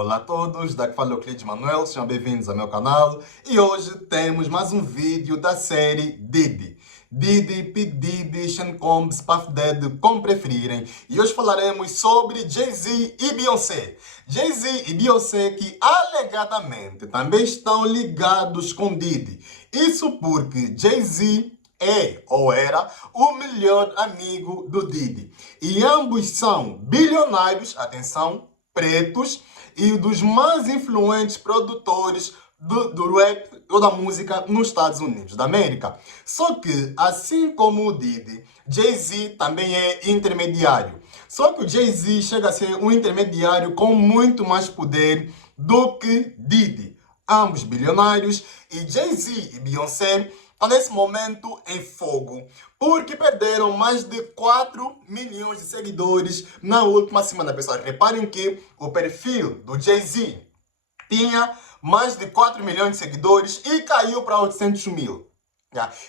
Olá a todos, daqui fala o Cleides Manuel, sejam bem-vindos ao meu canal e hoje temos mais um vídeo da série Diddy. Diddy, P. Diddy, Sean Combs, Puff Daddy, como preferirem. E hoje falaremos sobre Jay-Z e Beyoncé. Jay-Z e Beyoncé que alegadamente também estão ligados com Diddy. Isso porque Jay-Z é ou era o melhor amigo do Diddy. E ambos são bilionários, atenção, pretos, e dos mais influentes produtores do rap ou da música nos Estados Unidos da América. Só que, assim como o Diddy, Jay-Z também é intermediário. Só que o Jay-Z chega a ser um intermediário com muito mais poder do que Diddy. Ambos bilionários, e Jay-Z e Beyoncé estão nesse momento em fogo, porque perderam mais de 4 milhões de seguidores na última semana. Pessoal, reparem que o perfil do Jay-Z tinha mais de 4 milhões de seguidores e caiu para 800 mil.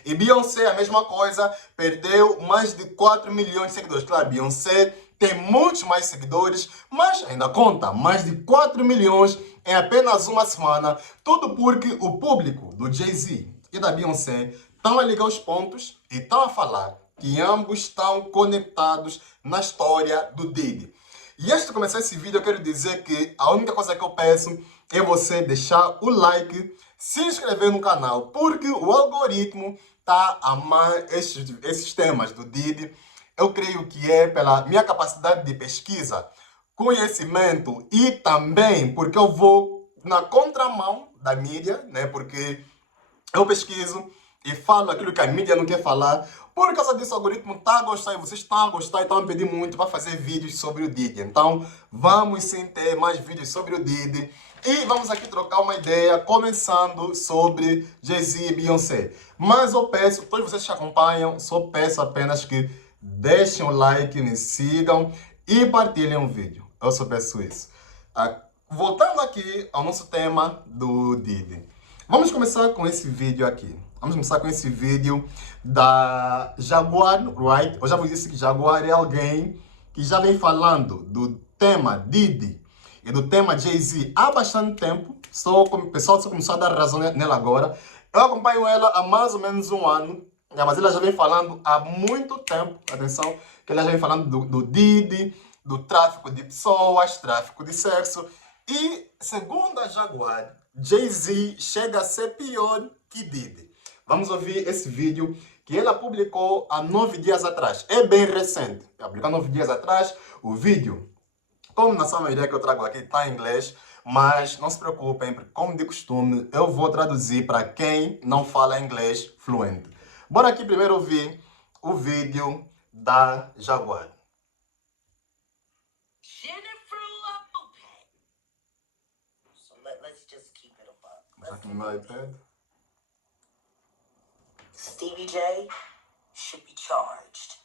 E Beyoncé, a mesma coisa, perdeu mais de 4 milhões de seguidores. Claro, Beyoncé tem muitos mais seguidores, mas ainda conta mais de 4 milhões em apenas uma semana. Tudo porque o público do Jay-Z e da Beyoncé estão a ligar os pontos e estão a falar que ambos estão conectados na história do Diddy. E antes de começar esse vídeo, eu quero dizer que a única coisa que eu peço é você deixar o like, se inscrever no canal, porque o algoritmo está a amar esses temas do Diddy. Eu creio que é pela minha capacidade de pesquisa, conhecimento e também porque eu vou na contramão da mídia, né? Porque eu pesquiso e falo aquilo que a mídia não quer falar. Por causa disso, o algoritmo está a gostar e vocês estão a gostar e estão a pedir muito para fazer vídeos sobre o Diddy. Então, vamos sim ter mais vídeos sobre o Diddy. E vamos aqui trocar uma ideia, começando sobre Jay-Z e Beyoncé. Mas eu peço, todos vocês que acompanham, só peço apenas que deixem o like, me sigam e partilhem o vídeo. Eu só peço isso. Voltando aqui ao nosso tema do Diddy. Vamos começar com esse vídeo aqui. Vamos começar com esse vídeo da Jaguar, right? Eu já vos disse que Jaguar é alguém que já vem falando do tema Diddy e do tema Jay-Z há bastante tempo. O pessoal só começou a dar razão nela agora. Eu acompanho ela há mais ou menos um ano, mas ela já vem falando há muito tempo, atenção, que ela já vem falando do Diddy, do tráfico de pessoas, tráfico de sexo. E, segundo a Jaguar, Jay-Z chega a ser pior que Diddy. Vamos ouvir esse vídeo que ela publicou há 9 dias atrás. É bem recente. Publicou há 9 dias atrás. O vídeo, como na sua maioria que eu trago aqui, está em inglês. Mas não se preocupem, porque como de costume, eu vou traduzir para quem não fala inglês fluente. Bora aqui primeiro ouvir o vídeo da Jaguar. Aqui no meu iPad. Stevie J should be charged.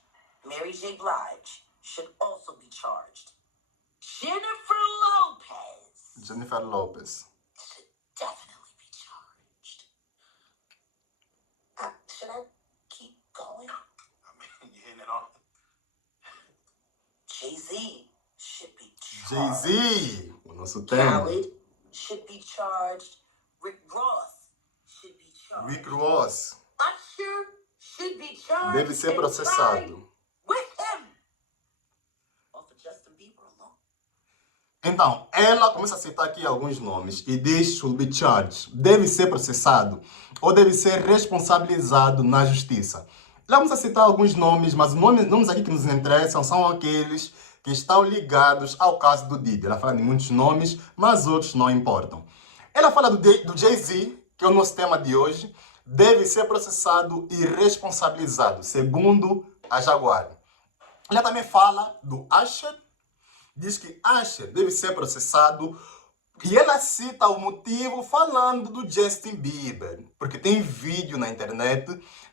Mary J. Blige should also be charged. Jennifer Lopez Jennifer Lopez. should definitely be charged. Should I keep going? I mean, you're hitting it on. Jay-Z should be charged. Jay-Z, o nosso tema. Khaled should be charged. Rick Ross should be charged. Rick Ross Usher should be charged. deve ser and processado. tried with him. Or for Justin Bieber alone. Então, ela começa a citar aqui alguns nomes e diz should be charged. Deve ser processado ou deve ser responsabilizado na justiça. Ela começa a citar alguns nomes, mas os nomes aqui que nos interessam são aqueles que estão ligados ao caso do Diddy. Ela fala de muitos nomes, mas outros não importam. Ela fala do Jay-Z, que é o nosso tema de hoje, deve ser processado e responsabilizado, segundo a Jaguar. Ela também fala do Usher, diz que Usher deve ser processado e ela cita o motivo falando do Justin Bieber, porque tem vídeo na internet,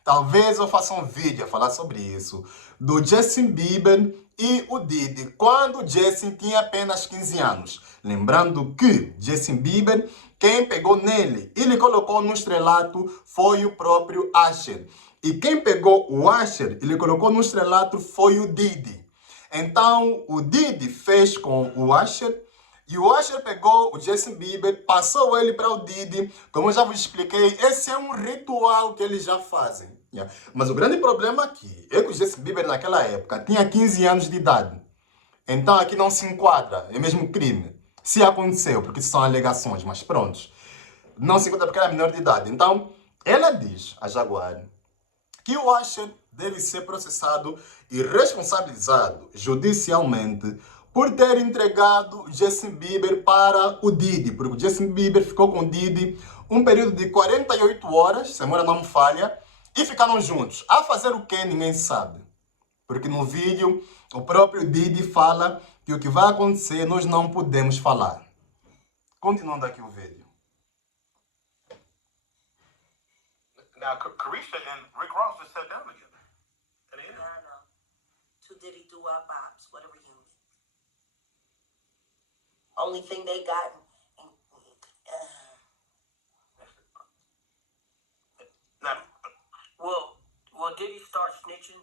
talvez eu faça um vídeo a falar sobre isso, do Justin Bieber e o Diddy, quando Justin tinha apenas 15 anos. Lembrando que Justin Bieber, quem pegou nele e lhe colocou no estrelato foi o próprio Usher. E quem pegou o Usher e lhe colocou no estrelato foi o Diddy. Então, o Diddy fez com o Usher E o Usher pegou o Justin Bieber, passou ele para o Diddy. Como eu já vos expliquei, esse é um ritual que eles já fazem. Yeah. Mas o grande problema aqui é que o Justin Bieber naquela época tinha 15 anos de idade. Então aqui não se enquadra, é mesmo crime. Se aconteceu, porque isso são alegações, mas prontos. Não se enquadra porque era menor de idade. Então, ela diz, a Jaguar, que o Usher deve ser processado e responsabilizado judicialmente por ter entregado Justin Bieber para o Diddy, porque o Justin Bieber ficou com o Diddy um período de 48 horas, se a memória não me falha, e ficaram juntos. A fazer o quê? Ninguém sabe. Porque no vídeo, o próprio Diddy fala que o que vai acontecer nós não podemos falar. Continuando aqui o vídeo. Now, Carisha and Rick Ross just sat down together. At the end. No. Two Diddy doo-wop bops. What a reunion. Only thing they got. Now, Will Diddy start snitching?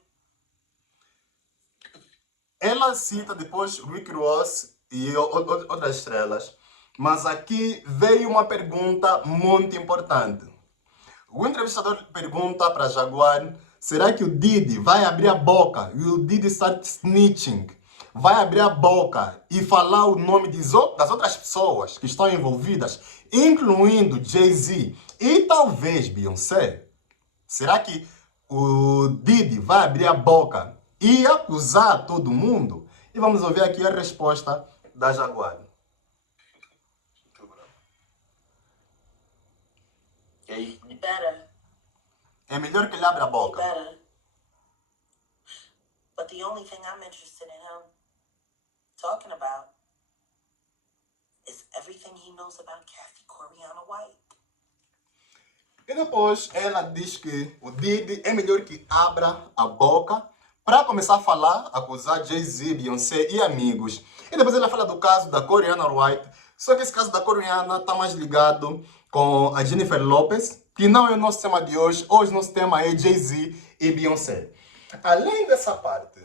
Ela cita depois Rick Ross e outras estrelas. Mas aqui veio uma pergunta muito importante. O entrevistador pergunta para Jaguar, será que o Diddy vai abrir a boca e o Diddy start snitching? Vai abrir a boca e falar o nome das outras pessoas que estão envolvidas, incluindo Jay-Z e talvez Beyoncé? Será que o Diddy vai abrir a boca e acusar todo mundo? E vamos ouvir aqui a resposta da Jaguar. Better. É melhor que ele abra a boca. Better. But the only thing I'm interested in him talking about is everything he knows about Kathy Coriana White. E depois ela diz que o Diddy é melhor que abra a boca para começar a falar, acusar Jay-Z, Beyoncé e amigos. E depois ela fala do caso da Coriana White, só que esse caso da Coriana está mais ligado com a Jennifer Lopez, que não é o nosso tema de hoje. Hoje nosso tema é Jay-Z e Beyoncé. Além dessa parte,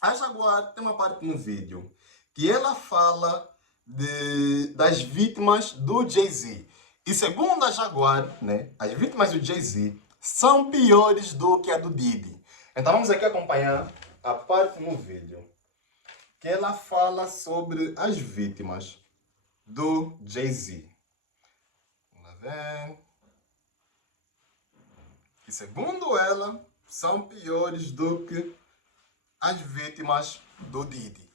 a Jaguar tem uma parte no vídeo que ela fala das vítimas do Jay-Z. E segundo a Jaguar, né, as vítimas do Jay-Z são piores do que a do Diddy. Então vamos aqui acompanhar a parte no vídeo que ela fala sobre as vítimas do Jay-Z. Vamos ver. Que segundo ela, são piores do que as vítimas do Diddy.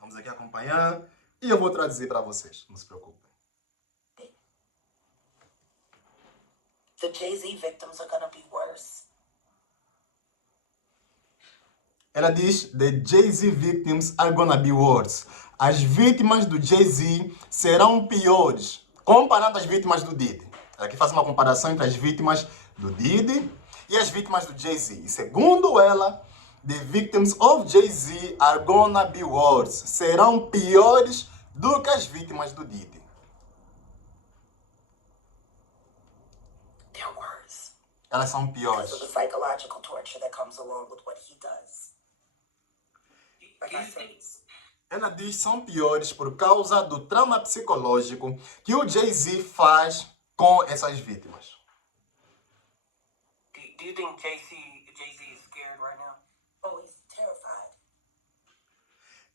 Vamos aqui acompanhar e eu vou traduzir para vocês, não se preocupem. The Jay-Z victims are gonna be worse. Ela diz, the Jay-Z victims are gonna be worse. As vítimas do Jay-Z serão piores, comparando as vítimas do Diddy. Ela aqui faz uma comparação entre as vítimas do Diddy e as vítimas do Jay-Z. E segundo ela, the victims of Jay-Z are gonna be worse. Serão piores do que as vítimas do Diddy. They're worse. Elas são Because piores. of the psychological torture that comes along with what he does. Like I said, Ela diz que são piores por causa do trauma psicológico que o Jay-Z faz com essas vítimas. do you think Jay-Z is scared right now? Oh, he's terrified.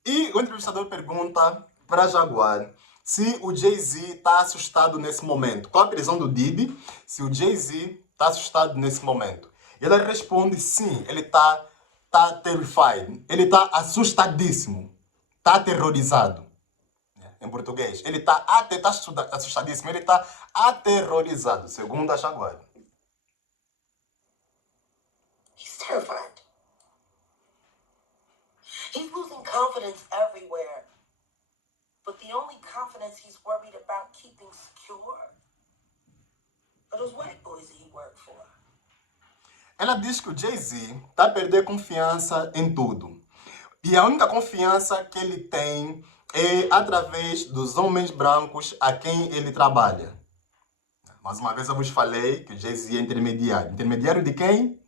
E o entrevistador pergunta para Jaguar se o Jay-Z está assustado nesse momento. Com a prisão do Diddy, se o Jay-Z está assustado nesse momento. E ela responde sim, ele está terrified. Ele está assustadíssimo. Está aterrorizado. Em português. Ele está assustadíssimo. Ele está aterrorizado, segundo a Jaguar. He's terrified. He's losing confidence everywhere. But the only confidence he's worried about keeping secure are those white boys that he worked for. Ela diz que o Jay-Z está a perder confiança em tudo. E a única confiança que ele tem é através dos homens brancos a quem ele trabalha. Mais uma vez eu vos falei que o Jay-Z é intermediário. Intermediário de quem?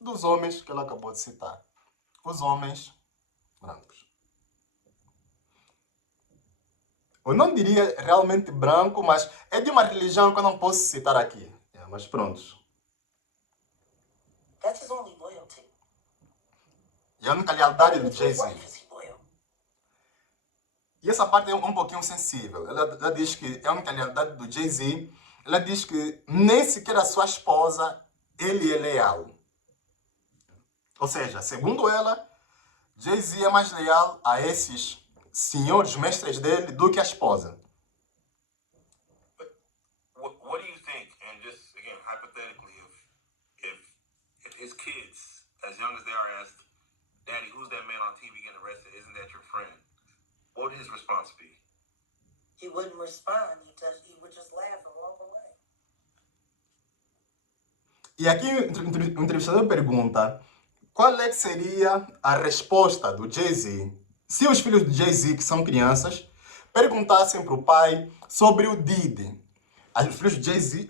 Dos homens que ela acabou de citar. Os homens brancos. eu não diria realmente branco, mas é de uma religião que eu não posso citar aqui. Mas pronto. That's his only loyalty. E a única lealdade Even do to his Jay-Z. wife is he loyal. E essa parte é um pouquinho sensível. Ela diz que é a única lealdade do Jay-Z. Ela diz que nem sequer a sua esposa ele é leal. Ou seja, segundo ela, Jay-Z é mais leal a esses senhores mestres dele do que a esposa. What do you think? And just again, hypothetically, if his kids, as young as they are, asked, "Daddy, who's that man on TV getting arrested? Isn't that your friend?" What would his response be? He wouldn't respond. He would just laugh and walk away. E aqui o entrevistador pergunta qual é que seria a resposta do Jay-Z se os filhos do Jay-Z, que são crianças, perguntassem para o pai sobre o Diddy. Os filhos do Jay-Z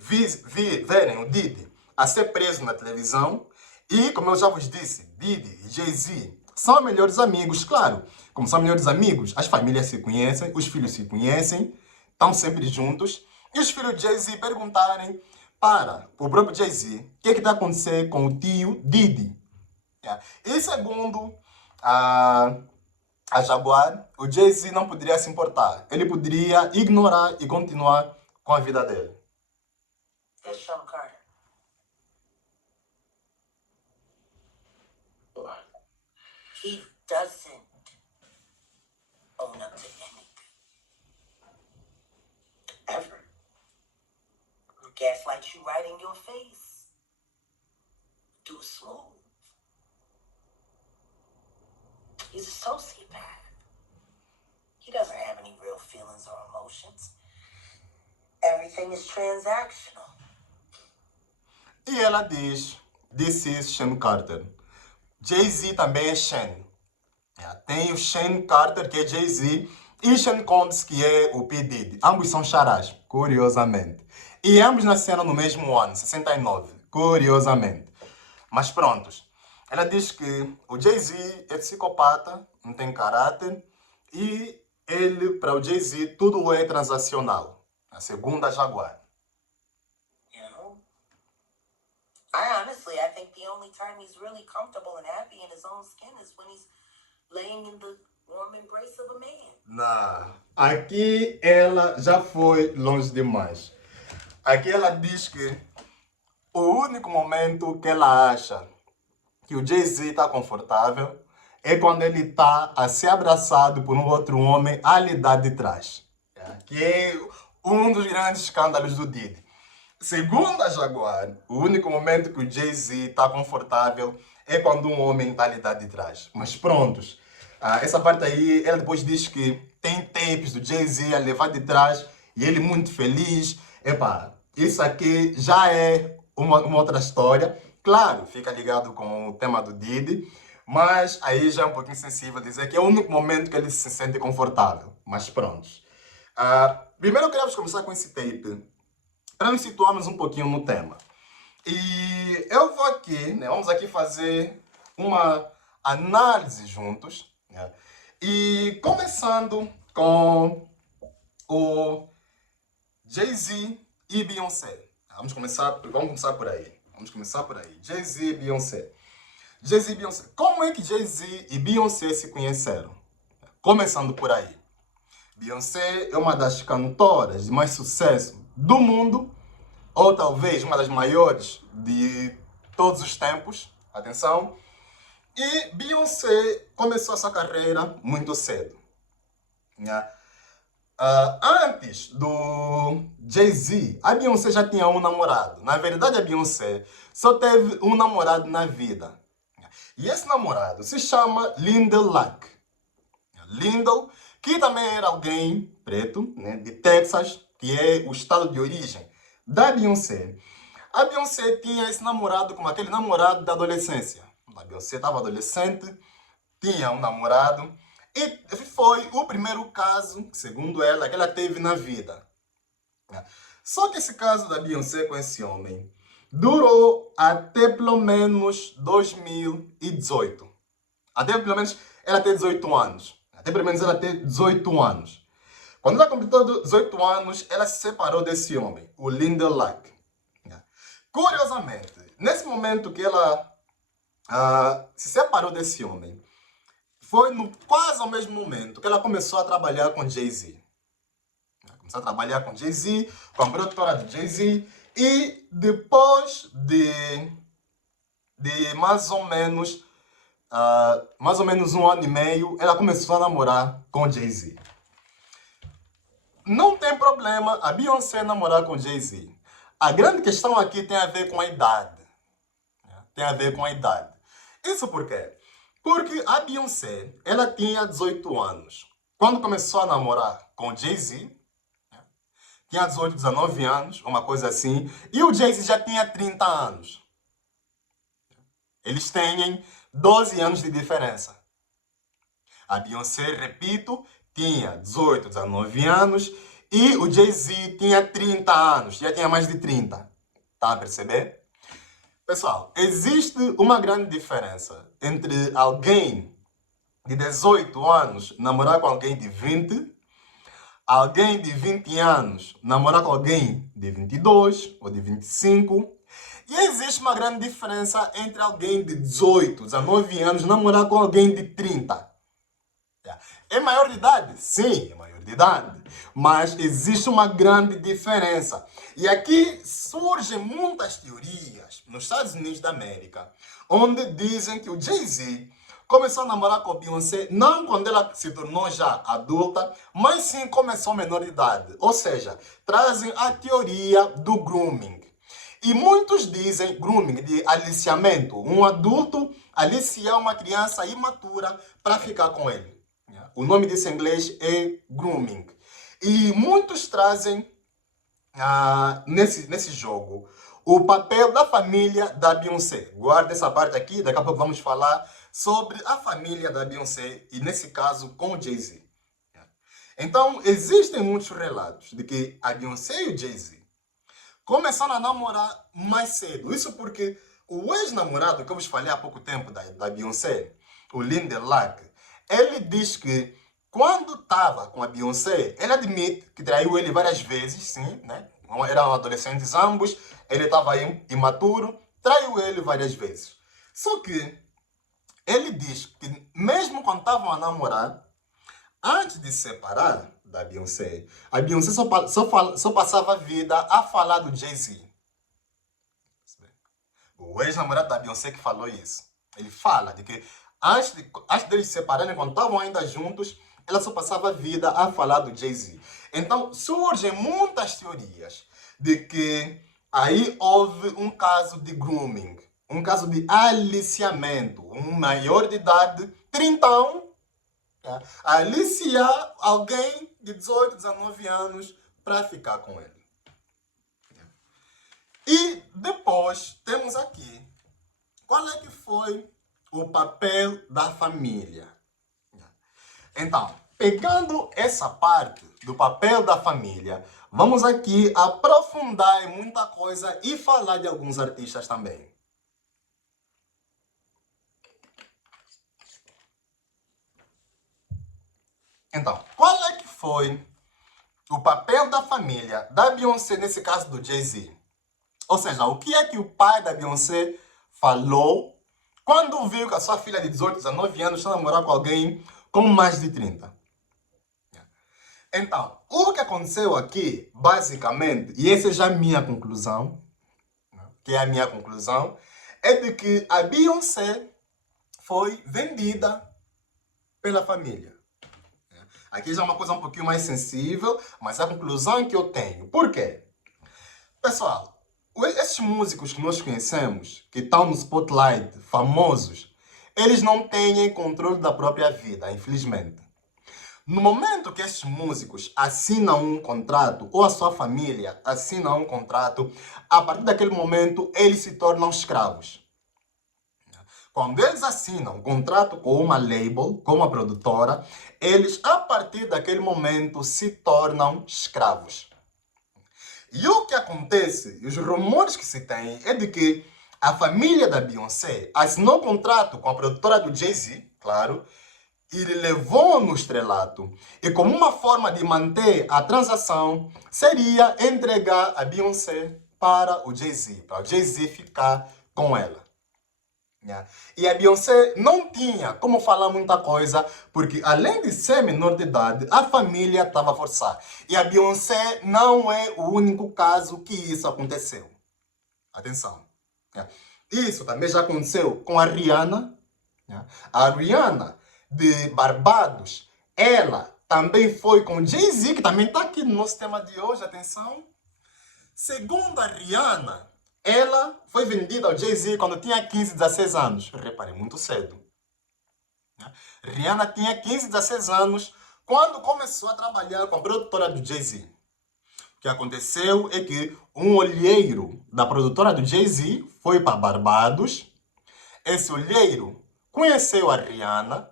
verem o Diddy a ser preso na televisão e, como eu já vos disse, Diddy e Jay-Z são melhores amigos, claro. Como são melhores amigos, as famílias se conhecem, os filhos se conhecem, estão sempre juntos. E os filhos de Jay-Z perguntarem para o próprio Jay-Z o que está acontecendo com o tio Diddy. E segundo a Jaguar, o Jay-Z não poderia se importar. Ele poderia ignorar e continuar com a vida dele. That's Sean Carter. He doesn't own up to anything. Ever. Gaslight you right in your face. Do it smooth. He's a sociopath. He doesn't have any real feelings or emotions. Everything is transactional. E ela diz, this is Sean Carter. Jay-Z também é Sean. Tem o Sean Carter, que é Jay-Z, e Sean Combs, que é o P. Diddy. Ambos são charás, curiosamente. E ambos nasceram no mesmo ano, 69, curiosamente. Mas prontos. Ela diz que o Jay-Z é psicopata, não tem caráter, e ele, para o Jay-Z, tudo é transacional. A segunda Jaguar. You know? I think the only time he's really comfortable and happy in his own skin is when he's laying in the warm embrace of a man. Não. Aqui ela já foi longe demais. Aqui ela diz que o único momento que ela acha que o Jay-Z está confortável é quando ele está a ser abraçado por um outro homem a lhe dar de trás. Que é um dos grandes escândalos do Diddy. Segundo a Jaguar, o único momento que o Jay-Z está confortável é quando um homem está a lhe dar de trás. Mas prontos. Essa parte aí, ela depois diz que tem tapes do Jay-Z a levar de trás e ele muito feliz. Epá, isso aqui já é uma outra história. Claro, fica ligado com o tema do Diddy, mas aí já é um pouquinho sensível dizer que é o único momento que ele se sente confortável. Mas prontos. Primeiro eu queria começar com esse tape, para nos situarmos um pouquinho no tema. E eu vou aqui, vamos aqui fazer uma análise juntos. E começando com o Jay-Z e Beyoncé. Vamos começar por aí. Jay-Z e Beyoncé. Jay-Z e Beyoncé. Como é que Jay-Z e Beyoncé se conheceram? Começando por aí. Beyoncé é uma das cantoras de mais sucesso do mundo, ou talvez uma das maiores de todos os tempos. Atenção. E Beyoncé começou a sua carreira muito cedo. Antes do Jay-Z, a Beyoncé já tinha um namorado. Na verdade, a Beyoncé só teve um namorado na vida. E esse namorado se chama Lyndall Luck. Lyndall, que também era alguém preto, de Texas, que é o estado de origem da Beyoncé. A Beyoncé tinha esse namorado como aquele namorado da adolescência. A Beyoncé estava adolescente, tinha um namorado, e foi o primeiro caso, segundo ela, que ela teve na vida. Só que esse caso da Beyoncé com esse homem durou até pelo menos 2018. Até pelo menos ela ter 18 anos. Quando ela completou 18 anos, ela se separou desse homem, o Lyndon Luck. Curiosamente, nesse momento que ela se separou desse homem, foi no quase ao mesmo momento que ela começou a trabalhar com Jay-Z. Começou a trabalhar com Jay-Z, com a produtora de Jay-Z, e depois de mais ou menos 1 ano e meio, ela começou a namorar com Jay-Z. Não tem problema a Beyoncé namorar com Jay-Z. A grande questão aqui tem a ver com a idade. Tem a ver com a idade. Isso por quê? Porque a Beyoncé, ela tinha 18 anos. Quando começou a namorar com Jay-Z, tinha 18, 19 anos, uma coisa assim. E o Jay-Z já tinha 30 anos. Eles têm 12 anos de diferença. A Beyoncé, repito, tinha 18, 19 anos e o Jay-Z tinha 30 anos, já tinha mais de 30. Tá a perceber? Pessoal, existe uma grande diferença entre alguém de 18 anos namorar com alguém de 20, alguém de 20 anos namorar com alguém de 22 ou de 25, e existe uma grande diferença entre alguém de 18, 19 anos namorar com alguém de 30. É maior de idade? Sim, é maior de idade. Mas existe uma grande diferença. E aqui surgem muitas teorias nos Estados Unidos da América, onde dizem que o Jay-Z começou a namorar com a Beyoncé não quando ela se tornou já adulta, mas sim começou menor de idade. Ou seja, trazem a teoria do grooming. E muitos dizem grooming, de aliciamento. Um adulto aliciar uma criança imatura para ficar com ele. O nome disso em inglês é grooming. E muitos trazem nesse jogo o papel da família da Beyoncé. Guarda essa parte aqui, daqui a pouco vamos falar sobre a família da Beyoncé e nesse caso com o Jay-Z. Então, existem muitos relatos de que a Beyoncé e o Jay-Z começaram a namorar mais cedo. Isso porque o ex-namorado que eu vos falei há pouco tempo da Beyoncé, o Lyndon Luck, ele diz que quando estava com a Beyoncé, ele admite que traiu ele várias vezes, sim, né? Eram adolescentes ambos, ele estava imaturo, traiu ele várias vezes. Só que ele diz que mesmo quando estavam a namorar, antes de se separar da Beyoncé, a Beyoncé só passava a vida a falar do Jay-Z. O ex-namorado da Beyoncé que falou isso. Ele fala de que antes deles se separarem, quando estavam ainda juntos, ela só passava a vida a falar do Jay-Z. Então, surgem muitas teorias de que aí houve um caso de grooming, um caso de aliciamento. Um maior de idade, 30, aliciar alguém de 18, 19 anos para ficar com ele. E depois temos aqui, qual é que foi o papel da família? Então, pegando essa parte do papel da família, vamos aqui aprofundar em muita coisa e falar de alguns artistas também. Então, qual é que foi o papel da família da Beyoncé, nesse caso do Jay-Z? Ou seja, o que é que o pai da Beyoncé falou quando viu que a sua filha de 18, 19 anos está namorando com alguém com mais de 30? Então, o que aconteceu aqui, basicamente, e essa é já a minha conclusão, é de que a Beyoncé foi vendida pela família. Aqui já é uma coisa um pouquinho mais sensível, mas é a conclusão que eu tenho. Por quê? Pessoal, esses músicos que nós conhecemos, que estão no spotlight, famosos, eles não têm controle da própria vida, infelizmente. No momento que esses músicos assinam um contrato, ou a sua família assina um contrato, a partir daquele momento eles se tornam escravos. Quando eles assinam um contrato com uma label, com uma produtora, eles, a partir daquele momento, se tornam escravos. E o que acontece, os rumores que se tem, é de que a família da Beyoncé assinou um contrato com a produtora do Jay-Z, claro, ele levou no estrelato. E como uma forma de manter a transação, seria entregar a Beyoncé para o Jay-Z, para o Jay-Z ficar com ela. Yeah. E a Beyoncé não tinha como falar muita coisa, porque além de ser menor de idade, a família estava a forçar. E a Beyoncé não é o único caso que isso aconteceu. Atenção. Yeah. Isso também já aconteceu com a Rihanna. Yeah. A Rihanna de Barbados, ela também foi com Jay-Z, que também está aqui no nosso tema de hoje, atenção. Segundo a Rihanna, ela foi vendida ao Jay-Z quando tinha 15, 16 anos. Reparem, muito cedo. Rihanna tinha 15, 16 anos quando começou a trabalhar com a produtora do Jay-Z. O que aconteceu é que um olheiro da produtora do Jay-Z foi para Barbados. Esse olheiro conheceu a Rihanna,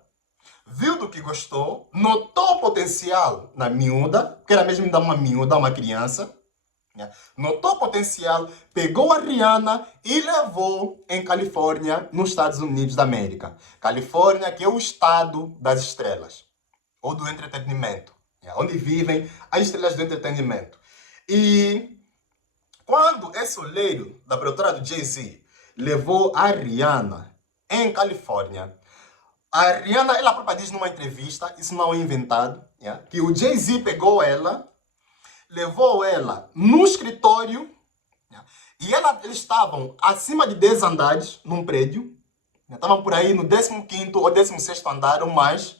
viu do que gostou, notou o potencial na miúda, porque era mesmo ainda uma miúda, uma criança. Notou o potencial, pegou a Rihanna e levou em Califórnia, nos Estados Unidos da América. Califórnia, que é o estado das estrelas, ou do entretenimento, onde vivem as estrelas do entretenimento. E quando esse olheiro da produtora do Jay-Z levou a Rihanna em Califórnia, a Rihanna, ela própria diz numa entrevista, isso não é inventado, que o Jay-Z pegou ela, levou ela no escritório, e eles estavam acima de 10 andares num prédio, estavam por aí no 15º ou 16º andar ou mais.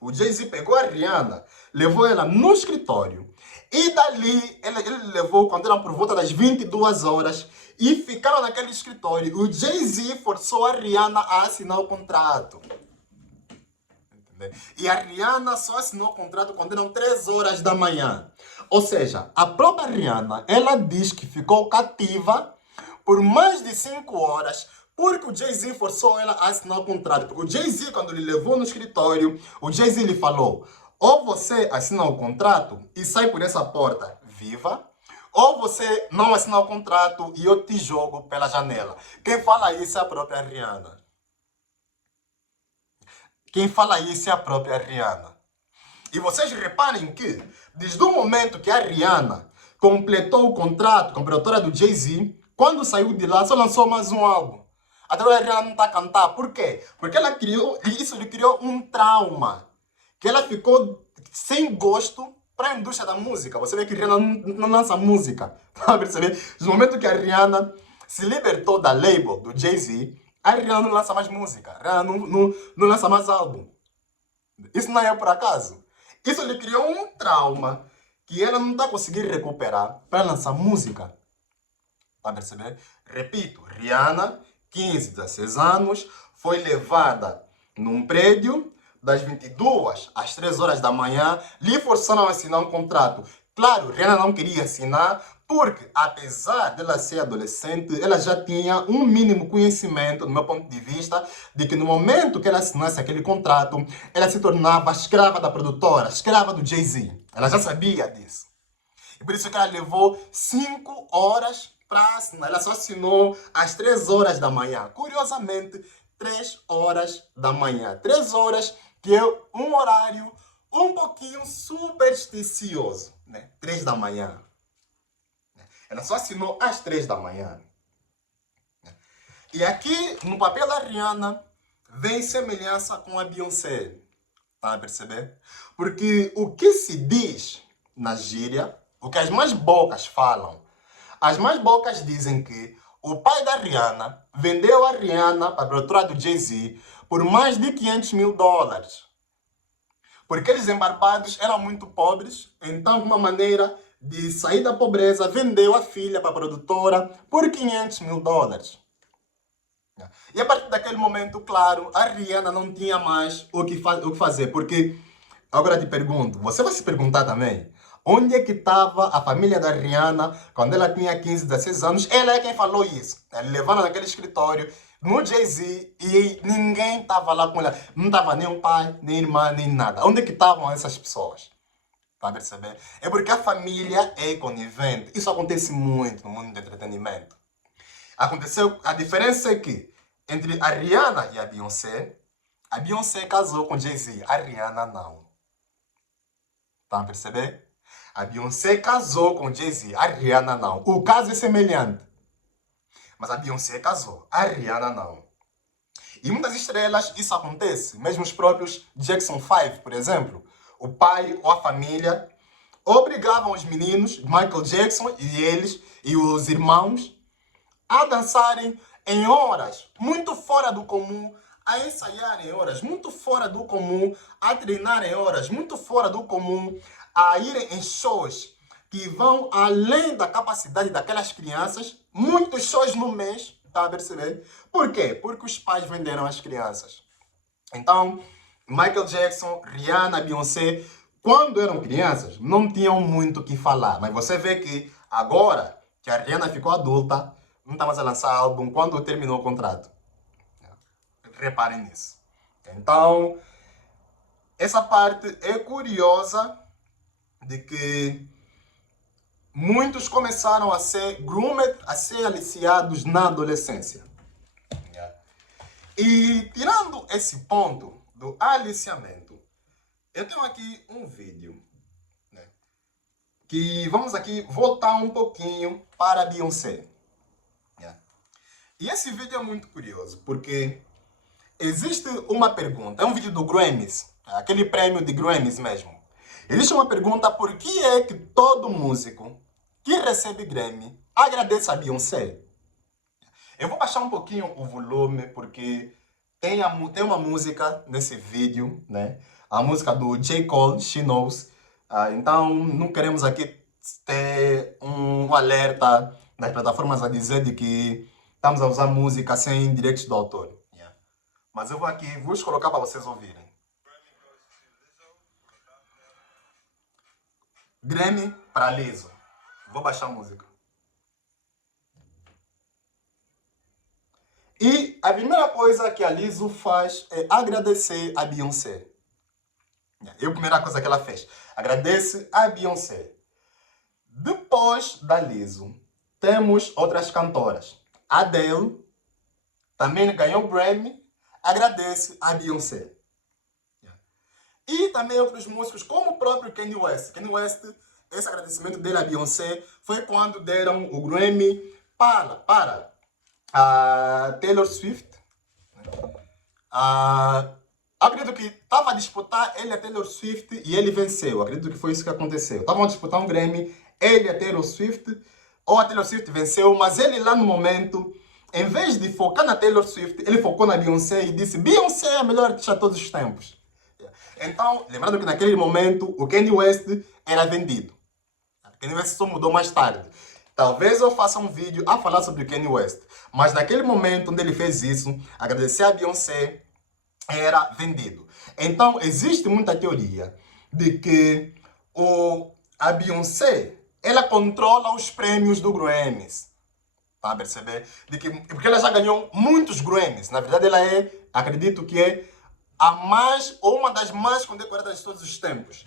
O Jay-Z pegou a Rihanna, levou ela no escritório, e dali ele levou, quando eram por volta das 22 horas, e ficaram naquele escritório. O Jay-Z forçou a Rihanna a assinar o contrato. E a Rihanna só assinou o contrato quando eram 3 horas da manhã. Ou seja, a própria Rihanna, ela diz que ficou cativa por mais de 5 horas porque o Jay-Z forçou ela a assinar o contrato. Porque o Jay-Z, quando ele levou no escritório, o Jay-Z lhe falou: ou você assina o contrato e sai por essa porta viva, ou você não assina o contrato e eu te jogo pela janela. Quem fala isso é a própria Rihanna. Quem fala isso é a própria Rihanna. E vocês reparem que, desde o momento que a Rihanna completou o contrato com a produtora do Jay-Z, quando saiu de lá, só lançou mais um álbum. Até agora a Rihanna não está a cantar. Por quê? Porque ela lhe criou um trauma. Que ela ficou sem gosto para a indústria da música. Você vê que a Rihanna não lança música. Tá a perceber? Desde o momento que a Rihanna se libertou da label do Jay-Z, a Rihanna não lança mais música. A Rihanna não lança mais álbum. Isso não é por acaso. Isso lhe criou um trauma que ela não está conseguindo recuperar para lançar música. Está a perceber? Repito, Rihanna, 15, 16 anos, foi levada num prédio das 22 às 3 horas da manhã, lhe forçaram a assinar um contrato. Claro, Rihanna não queria assinar, porque, apesar dela ser adolescente, ela já tinha um mínimo conhecimento, do meu ponto de vista, de que no momento que ela assinasse aquele contrato, ela se tornava escrava da produtora, escrava do Jay-Z. Ela já sabia disso. E por isso que ela levou 5 horas para assinar. Ela só assinou às 3 horas da manhã. Curiosamente, 3 horas da manhã. 3 horas, que é um horário um pouquinho supersticioso, né? 3 da manhã. Ela só assinou às 3 da manhã. E aqui, no papel da Rihanna, vem semelhança com a Beyoncé. Tá a perceber? Porque o que se diz na gíria, o que as mais bocas falam, as mais bocas dizem que o pai da Rihanna vendeu a Rihanna para a produtora do Jay-Z por mais de $500 mil. Porque eles em Barbados eram muito pobres, então, de uma maneira de sair da pobreza, vendeu a filha para a produtora por $500 mil. E a partir daquele momento, claro, a Rihanna não tinha mais o que fazer. Porque, agora te pergunto, você vai se perguntar também, onde é que estava a família da Rihanna quando ela tinha 15, 16 anos? Ela é quem falou isso. Ela levando naquele escritório, no Jay-Z, e ninguém estava lá com ela. Não estava nem o pai, nem a irmã, nem nada. Onde é que estavam essas pessoas? Tá perceber? É porque a família é conivente. Isso acontece muito no mundo do entretenimento. Aconteceu, a diferença é que entre a Rihanna e a Beyoncé, A Beyoncé casou com Jay-Z, a Rihanna não. Tá a perceber? A Beyoncé casou com Jay-Z, a Rihanna não. O caso é semelhante. Mas a Beyoncé casou, a Rihanna não. E muitas estrelas isso acontece. Mesmo os próprios Jackson 5, por exemplo. O pai ou a família obrigavam os meninos, Michael Jackson e eles, e os irmãos, a dançarem em horas muito fora do comum, a ensaiar em horas muito fora do comum, a treinar em horas muito fora do comum, a irem em shows que vão além da capacidade daquelas crianças, muitos shows no mês, tá a perceber? Por quê? Porque os pais venderam as crianças. Então, Michael Jackson, Rihanna, Beyoncé, quando eram crianças, não tinham muito o que falar. Mas você vê que agora que a Rihanna ficou adulta, não está mais a lançar álbum quando terminou o contrato. Reparem nisso. Então, essa parte é curiosa de que muitos começaram a ser groomed, a ser aliciados na adolescência. E tirando esse ponto do aliciamento, eu tenho aqui um vídeo, né, que vamos aqui voltar um pouquinho para a Beyoncé. E esse vídeo é muito curioso, porque existe uma pergunta, é um vídeo do Grammys, aquele prêmio de Grammys mesmo. Existe uma pergunta, por que é que todo músico que recebe Grammy agradece a Beyoncé? Eu vou baixar um pouquinho o volume, porque tem uma música nesse vídeo, né? A música do J. Cole, She Knows. Então, não queremos aqui ter um alerta das plataformas a dizer de que estamos a usar música sem direitos do autor. Mas eu vou aqui, vou colocar para vocês ouvirem. Grammy para Lizzo. Vou baixar a música. E a primeira coisa que a Lizzo faz é agradecer a Beyoncé. É a primeira coisa que ela fez. Agradece a Beyoncé. Depois da Lizzo, temos outras cantoras. Adele também ganhou o Grammy. Agradece a Beyoncé. E também outros músicos, como o próprio Kanye West. Kanye West, esse agradecimento dele à Beyoncé foi quando deram o Grammy para a Taylor Swift. Acredito que estava a disputar ele e a Taylor Swift e ele venceu. Acredito que foi isso que aconteceu. Estavam a disputar um Grammy, ele e a Taylor Swift, ou a Taylor Swift venceu, mas ele lá no momento, em vez de focar na Taylor Swift, ele focou na Beyoncé e disse: Beyoncé é a melhor artista de todos os tempos. Então, lembrando que naquele momento o Kanye West era vendido. O Kanye West só mudou mais tarde. Talvez eu faça um vídeo a falar sobre o Kanye West. Mas naquele momento onde ele fez isso, agradecer a Beyoncé, era vendido. Então, existe muita teoria de que a Beyoncé, ela controla os prêmios do Grammys. Tá a perceber? Porque ela já ganhou muitos Grammys. Na verdade, ela acredito que é a mais, ou uma das mais condecoradas de todos os tempos.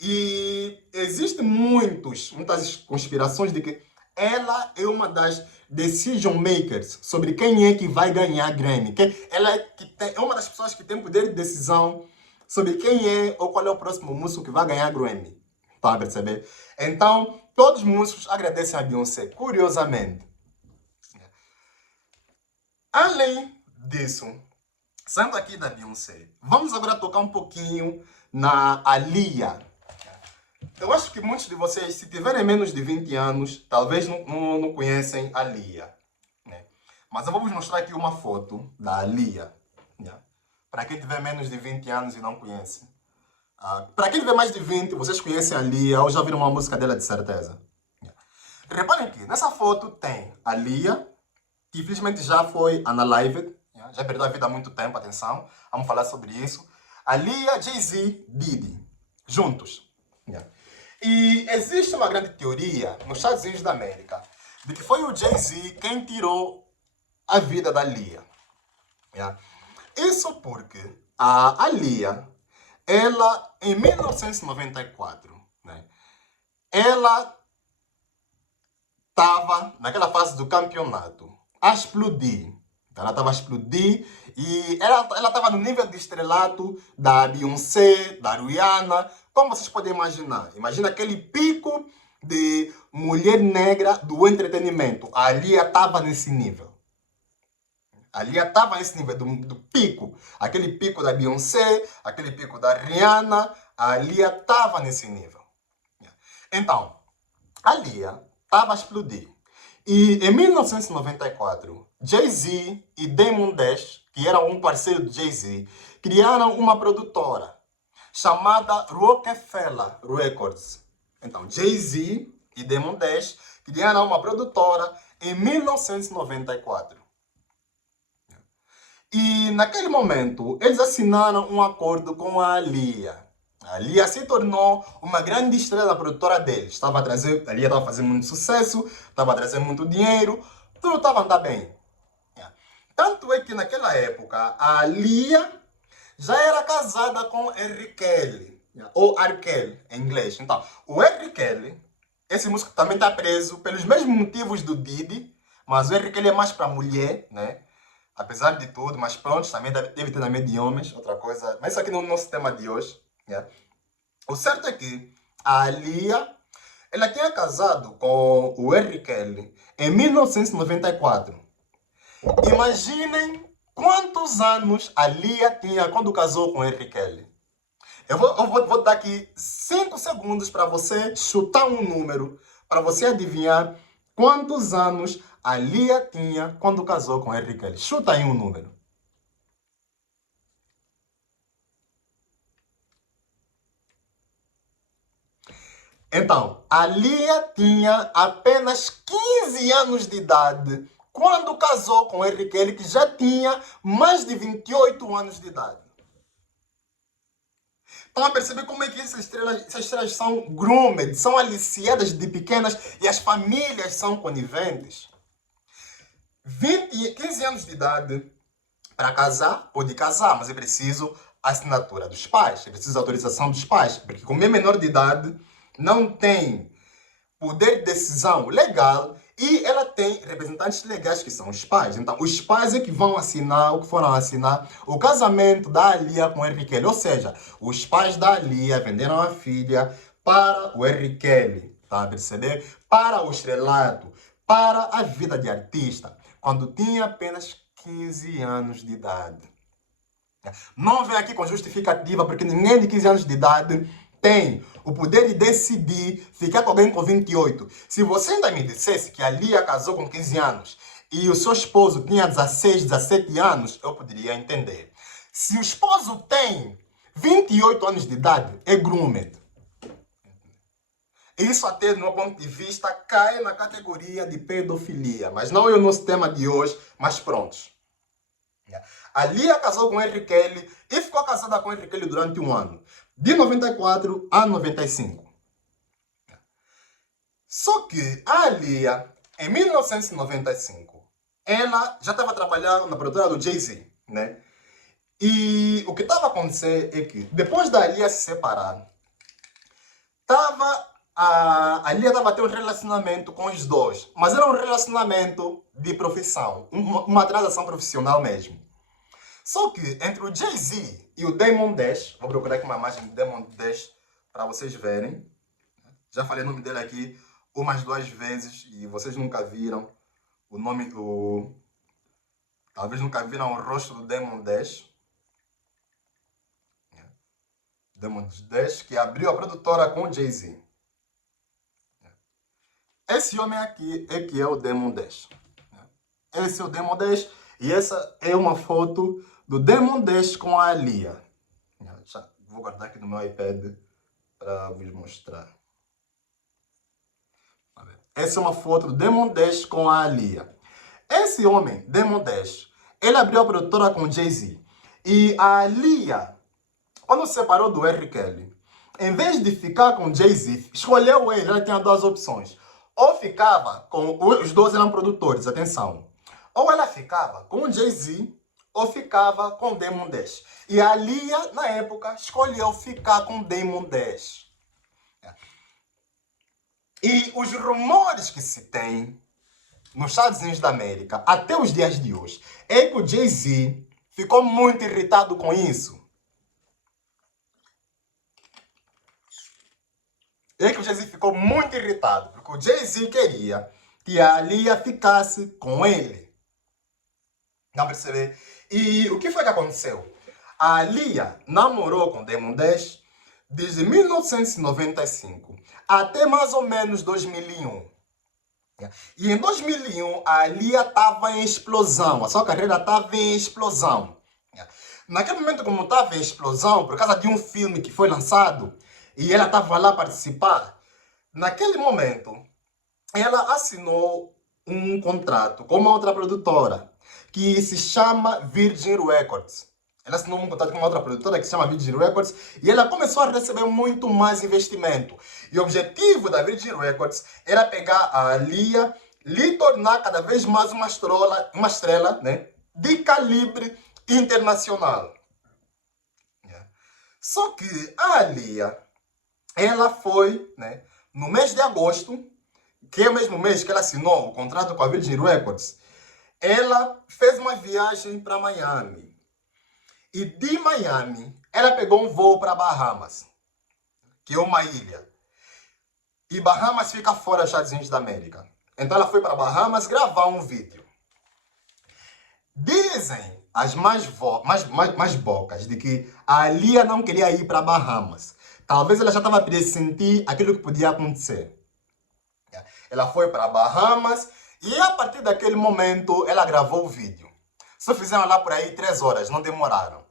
E existem muitas conspirações de que ela é uma das decision makers sobre quem é que vai ganhar Grammy. Ela é uma das pessoas que tem poder de decisão sobre quem é ou qual é o próximo músico que vai ganhar Grammy. Tá a perceber? Então, todos os músicos agradecem a Beyoncé, curiosamente. Além disso, saindo aqui da Beyoncé, vamos agora tocar um pouquinho na Aaliyah. Eu acho que muitos de vocês, se tiverem menos de 20 anos, talvez não conhecem a Aaliyah, né? Mas eu vou vos mostrar aqui uma foto da Aaliyah, né? Para quem tiver menos de 20 anos e não conhece. Para quem tiver mais de 20, vocês conhecem a Aaliyah ou já viram uma música dela de certeza. Reparem que nessa foto tem a Aaliyah, que infelizmente já foi unalived, já perdeu a vida há muito tempo, atenção, vamos falar sobre isso. Aaliyah, Jay-Z, Diddy, juntos. E existe uma grande teoria nos Estados Unidos da América de que foi o Jay-Z quem tirou a vida da Aaliyah. Isso porque a Aaliyah, ela, em 1994, né, ela estava naquela fase do campeonato a explodir. Ela estava a explodir e ela estava no nível de estrelato da Beyoncé, da Rihanna. Como vocês podem imaginar? Imagina aquele pico de mulher negra do entretenimento. A Lia estava nesse nível. A Lia estava nesse nível do pico. Aquele pico da Beyoncé, aquele pico da Rihanna. A Lia estava nesse nível. Então, a Lia estava a explodir. E em 1994, Jay-Z e Damon Dash, que era um parceiro de Jay-Z, criaram uma produtora chamada Rockefeller Records. Então, Jay-Z e Damon Dash criaram uma produtora em 1994. E naquele momento, eles assinaram um acordo com a Lia. A Lia se tornou uma grande estrela da produtora deles. A Lia estava fazendo muito sucesso, estava trazendo muito dinheiro, tudo estava andando bem. Tanto é que naquela época, a Lia já era casada com R. Kelly, ou R. Kelly em inglês. Então, o R. Kelly, esse músico também está preso pelos mesmos motivos do Diddy, mas o R. Kelly é mais para mulher, né? Apesar de tudo, mas pronto, também deve ter na meio de homens, outra coisa. Mas isso aqui não é o nosso tema de hoje. Yeah. O certo é que a Lia, ela tinha casado com o R. Kelly em 1994. Imaginem quantos anos a Lia tinha quando casou com o R. Kelly. Eu vou dar aqui 5 segundos para você chutar um número, para você adivinhar quantos anos a Lia tinha quando casou com o R. Kelly. Chuta aí um número. Então, a Lia tinha apenas 15 anos de idade quando casou com o R. Kelly, que já tinha mais de 28 anos de idade. Estão a perceber como é que essas estrelas são groomed, são aliciadas de pequenas e as famílias são coniventes? 15 anos de idade para casar, pode casar, mas é preciso a assinatura dos pais, é preciso a autorização dos pais, porque como é menor de idade, não tem poder de decisão legal e ela tem representantes legais que são os pais. Então, os pais é que vão assinar, o que foram assinar, o casamento da Lia com o R. Kelly. Ou seja, os pais da Lia venderam a filha para o R. Kelly, tá a perceber? Para o estrelato, para a vida de artista, quando tinha apenas 15 anos de idade. Não vem aqui com justificativa, porque ninguém de 15 anos de idade tem o poder de decidir ficar com alguém com 28. Se você ainda me dissesse que a Lia casou com 15 anos e o seu esposo tinha 16, 17 anos, eu poderia entender. Se o esposo tem 28 anos de idade, é groomed. Isso até, do meu ponto de vista, cai na categoria de pedofilia. Mas não é o nosso tema de hoje, mas prontos. A Lia casou com o R. Kelly e ficou casada com o R. Kelly durante um ano. De 94 a 95. Só que a Lia, em 1995, ela já estava trabalhando na produtora do Jay-Z, né? E o que estava acontecendo é que, depois da Lia se separar, a Lia estava a ter um relacionamento com os dois. Mas era um relacionamento de profissão, uma transação profissional mesmo. Só que entre o Jay-Z e o Damon Dash, vou procurar aqui uma imagem de Damon Dash para vocês verem. Já falei o nome dele aqui umas 2 vezes e vocês nunca viram o nome, talvez nunca viram o rosto do Damon Dash. Damon Dash, que abriu a produtora com o Jay-Z. Esse homem aqui é que é o Damon Dash. Esse é o Damon Dash e essa é uma foto do Damon Dash com a Lia. Já vou guardar aqui no meu iPad para vos mostrar. Essa é uma foto do Damon Dash com a Lia. Esse homem, Damon Dash, ele abriu a produtora com o Jay-Z. E a Lia, quando se separou do R. Kelly, em vez de ficar com o Jay-Z, escolheu ele. Ela tinha 2 opções. Ou ficava com... Os dois eram produtores, atenção. Ou ela ficava com o Jay-Z, ou ficava com o Damon Dash. E a Lia, na época, escolheu ficar com o Damon Dash. E os rumores que se tem nos Estados Unidos da América, até os dias de hoje, é que o Jay-Z ficou muito irritado com isso. Ficou muito irritado, porque o Jay-Z queria que a Aaliyah ficasse com ele. Não percebe? E o que foi que aconteceu? A Aaliyah namorou com Damon Dash desde 1995 até mais ou menos 2001. E em 2001, a Aaliyah estava em explosão. A sua carreira estava em explosão. Naquele momento, como estava em explosão, por causa de um filme que foi lançado, e ela estava lá a participar, naquele momento, ela assinou um contrato com uma outra produtora, que se chama Virgin Records. Ela assinou um contrato com uma outra produtora que se chama Virgin Records e ela começou a receber muito mais investimento. E o objetivo da Virgin Records era pegar a Aaliyah, lhe tornar cada vez mais uma estrela, né, de calibre internacional. Só que a Aaliyah, ela foi, né, no mês de agosto, que é o mesmo mês que ela assinou o contrato com a Virgin Records, ela fez uma viagem para Miami. E de Miami, ela pegou um voo para Bahamas, que é uma ilha. E Bahamas fica fora dos Estados Unidos da América. Então ela foi para Bahamas gravar um vídeo. Dizem as mais bocas de que a Aaliyah não queria ir para Bahamas. Talvez ela já estava a pressentir aquilo que podia acontecer. Ela foi para Bahamas e a partir daquele momento ela gravou o vídeo. Só fizeram lá por aí 3 horas, não demoraram.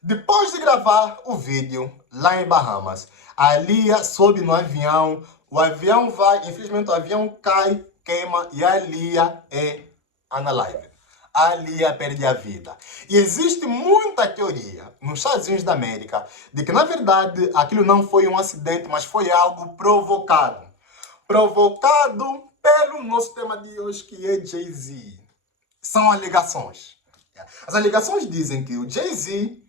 Depois de gravar o vídeo lá em Bahamas, a Aaliyah sobe no avião, o avião vai, infelizmente o avião cai, queima e a Aaliyah é unalive. A Aaliyah perde a vida. E existe muita teoria nos Estados Unidos da América de que na verdade aquilo não foi um acidente, mas foi algo provocado. Provocado pelo nosso tema de hoje, que é Jay-Z. São alegações. As alegações dizem que o Jay-Z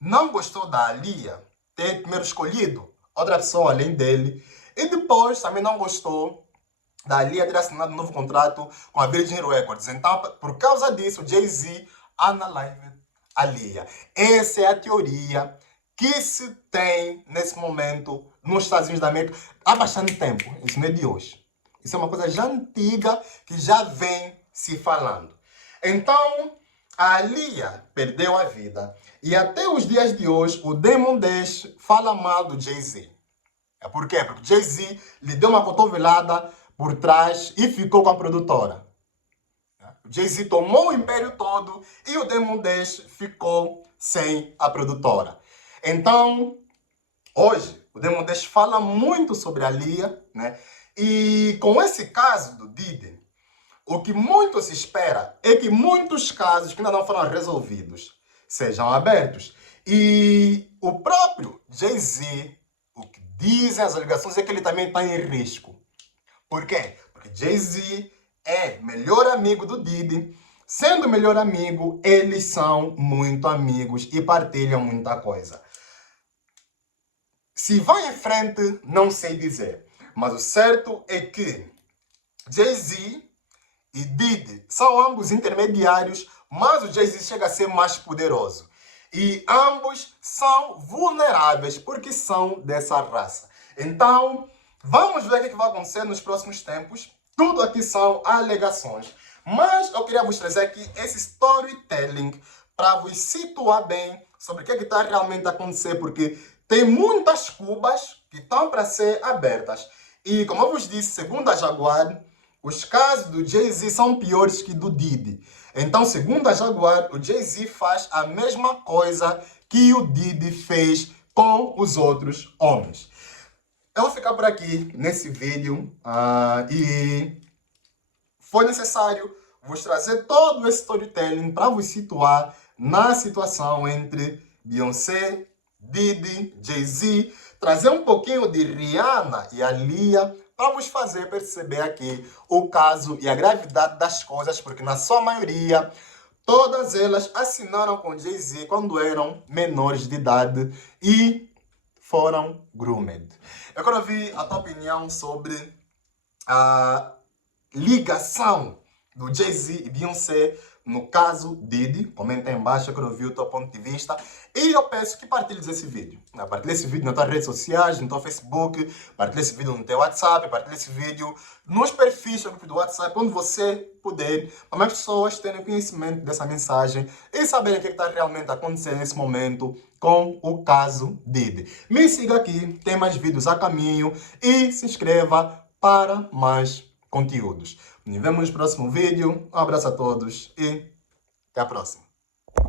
não gostou da Aaliyah ter primeiro escolhido outra pessoa além dele e depois também não gostou da Aaliyah ter assinado um novo contrato com a Virgin Records. Então, por causa disso, o Jay-Z unalived a Aaliyah. Essa é a teoria que se tem nesse momento nos Estados Unidos da América há bastante tempo. Isso não é de hoje. Isso é uma coisa já antiga que já vem se falando. Então, a Aaliyah perdeu a vida. E até os dias de hoje, o Damon Dash fala mal do Jay-Z. Por quê? Porque o Jay-Z lhe deu uma cotovelada por trás e ficou com a produtora. O Jay-Z tomou o império todo e o Damon Dash ficou sem a produtora. Então, hoje, o Damon Dash fala muito sobre a Aaliyah, né? E com esse caso do Diddy, o que muito se espera é que muitos casos que ainda não foram resolvidos sejam abertos. E o próprio Jay-Z, o que dizem as alegações é que ele também está em risco. Por quê? Porque Jay-Z é melhor amigo do Diddy. Sendo melhor amigo, eles são muito amigos e partilham muita coisa. Se vai em frente, não sei dizer. Mas o certo é que Jay-Z e Diddy são ambos intermediários, mas o Jay-Z chega a ser mais poderoso. E ambos são vulneráveis porque são dessa raça. Então, vamos ver o que vai acontecer nos próximos tempos. Tudo aqui são alegações. Mas eu queria vos trazer aqui esse storytelling para vos situar bem sobre o que está realmente a acontecer, porque tem muitas cubas que estão para ser abertas. E como eu vos disse, segundo a Jaguar, os casos do Jay-Z são piores que do Diddy. Então, segundo a Jaguar, o Jay-Z faz a mesma coisa que o Diddy fez com os outros homens. Eu vou ficar por aqui nesse vídeo e foi necessário vos trazer todo esse storytelling para vos situar na situação entre Beyoncé, Diddy, Jay-Z, trazer um pouquinho de Rihanna e Aaliyah para vos fazer perceber aqui o caso e a gravidade das coisas, porque na sua maioria, todas elas assinaram com Jay-Z quando eram menores de idade e foram groomed. Eu quero ouvir a tua opinião sobre a ligação do Jay-Z e Beyoncé, no caso Diddy. Comenta aí embaixo, eu quero ouvir o teu ponto de vista. E eu peço que partilhes esse vídeo. Partilhe esse vídeo nas tuas redes sociais, no teu Facebook, partilhe esse vídeo no teu WhatsApp, partilhe esse vídeo nos perfis do grupo do WhatsApp, onde você puder, para mais pessoas terem conhecimento dessa mensagem e saberem o que está realmente acontecendo nesse momento com o caso Diddy. Me siga aqui, tem mais vídeos a caminho e se inscreva para mais conteúdos. Nos vemos no próximo vídeo. Um abraço a todos e até a próxima.